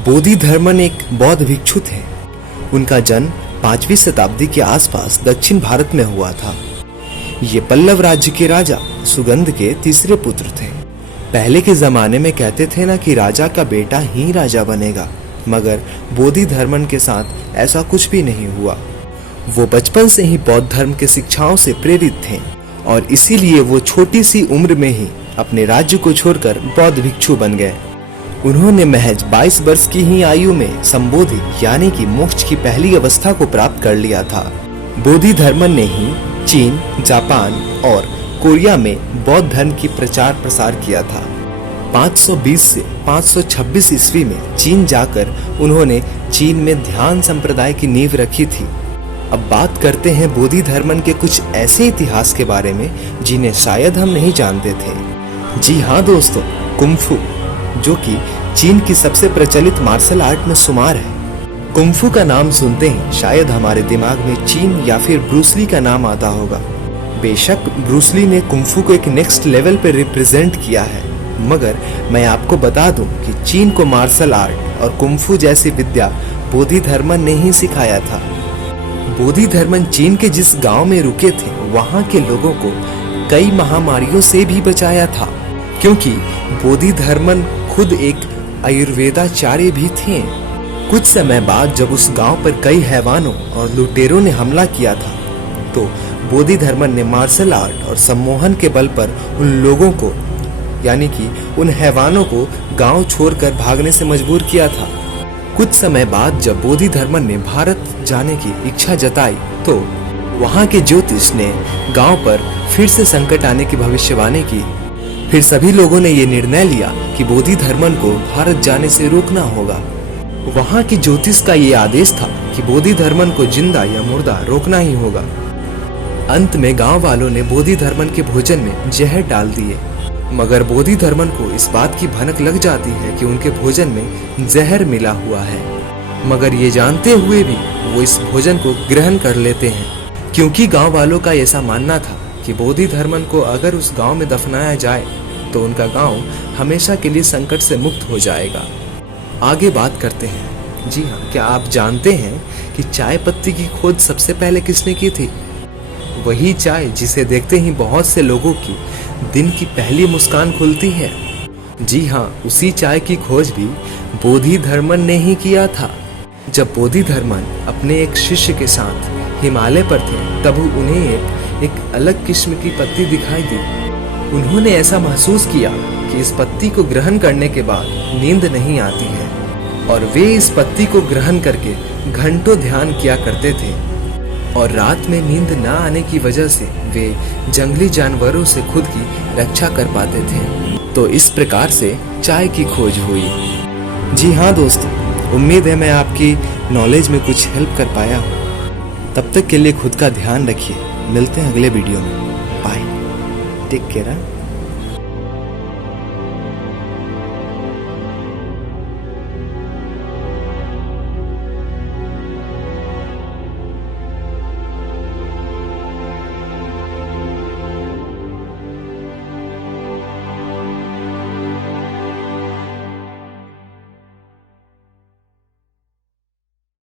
बोधिधर्मन एक बौद्ध भिक्षु थे। उनका जन्म 5वीं शताब्दी के आसपास दक्षिण भारत में हुआ था। ये पल्लव राज्य के राजा सुगंध के तीसरे पुत्र थे। पहले के जमाने में कहते थे ना कि राजा का बेटा ही राजा बनेगा, मगर बोधिधर्मन के साथ ऐसा कुछ भी नहीं हुआ। वो बचपन से ही बौद्ध धर्म के शिक्षाओं से प्रेरित थे और इसीलिए वो छोटी सी उम्र में ही अपने राज्य को छोड़कर बौद्ध भिक्षु बन गए। उन्होंने महज 22 वर्ष की ही आयु में संबोधि यानी कि मोक्ष की पहली अवस्था को प्राप्त कर लिया था। बोधिधर्मन ने ही चीन, जापान और कोरिया में बौद्ध धर्म की प्रचार प्रसार किया था। 520 से 526 ईस्वी में चीन जाकर उन्होंने चीन में ध्यान संप्रदाय की नींव रखी थी। अब बात करते हैं बोधिधर्मन के कुछ ऐसे इतिहास के बारे में जिन्हें शायद हम नहीं जानते थे। जी हाँ दोस्तों, कुंफू, जो कि चीन की सबसे प्रचलित मार्शल आर्ट में शुमार है। कुंफू का नाम सुनते ही शायद हमारे दिमाग में चीन या फिर ब्रूस ली का नाम आता होगा। बेशक ब्रूस ली ने कुंफू को एक नेक्स्ट लेवल पर रिप्रेजेंट किया है, मगर मैं आपको बता दूं कि चीन को मार्शल आर्ट और कुंफू जैसी विद्या बोधिधर्मन ने ही सिखाया था। बोधिधर्मन चीन के जिस गांव में रुके थे, वहां के लोगों को कई महामारियों से भी बचाया था, क्योंकि बोधिधर्मन खुद एक आयुर्वेदाचार्य भी थे। कुछ समय बाद जब उस गांव पर कई हैवानों और लुटेरों ने हमला किया था, तो बोधिधर्मन ने मार्शल आर्ट और सम्मोहन के बल पर उन लोगों को यानी कि उन हैवानों को गांव छोड़कर भागने से मजबूर किया था। कुछ समय बाद जब बोधिधर्मन ने भारत जाने की इच्छा जताई, तो वहां के ज्योतिष ने गांव पर फिर से संकट आने की भविष्यवाणी की। फिर सभी लोगों ने ये निर्णय लिया कि बोधिधर्मन को भारत जाने से रोकना होगा। वहां की ज्योतिष का ये आदेश था कि बोधिधर्मन को जिंदा या मुर्दा रोकना ही होगा। अंत में गांव वालों ने बोधिधर्मन के भोजन में जहर डाल दिए, मगर बोधिधर्मन को इस बात की भनक लग जाती है कि उनके भोजन में जहर मिला हुआ है, मगर ये जानते हुए भी वो इस भोजन को ग्रहण कर लेते हैं, क्योंकि गांव वालों का ऐसा मानना था कि बोधिधर्मन को अगर उस गांव में दफनाया जाए तो उनका गांव हमेशा के लिए संकट से मुक्त हो जाएगा। आगे बात करते हैं। जी हाँ, क्या आप जानते हैं कि चाय पत्ती की खोज सबसे पहले किसने की थी? वही चाय जिसे देखते ही बहुत से लोगों की दिन की पहली मुस्कान खुलती है। जी हाँ, उसी चाय की खोज भी बोधिधर्मन ने ही किया था। जब बोधिधर्मन अपने एक शिष्य के साथ हिमालय पर थे, तब उन्हें एक अलग किस्म की पत्ती दिखाई दी। उन्होंने ऐसा महसूस किया कि इस पत्ती को ग्रहण करने के बाद नींद नहीं आती है, और वे इस पत्ती को ग्रहण करके घंटों ध्यान किया करते थे, और रात में नींद न आने की वजह से वे जंगली जानवरों से खुद की रक्षा कर पाते थे। तो इस प्रकार से चाय की खोज हुई। जी हाँ दोस्तों, उम्मीद है मैं आपकी नॉलेज में कुछ हेल्प कर पाया हूँ। तब तक के लिए खुद का ध्यान रखिए। मिलते हैं अगले वीडियो में। Bye, take care.